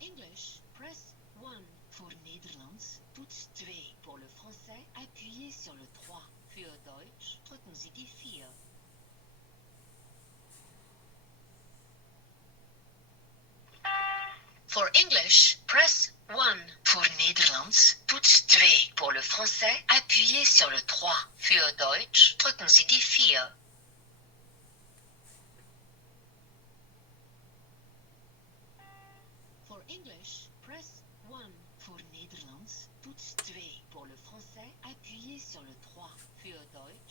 English, press 1. Voor Nederlands, toets 2. Pour le français, appuyez sur le 3. Für Deutsch, drücken Sie die 4. For English, press 1. Voor Nederlands, toets 2. Pour le français, appuyez sur le 3. Für Deutsch, drücken Sie die 4. For English, press 1. Voor Nederlands, toets 2. Pour le français, appuyez sur le 3. Für Deutsch,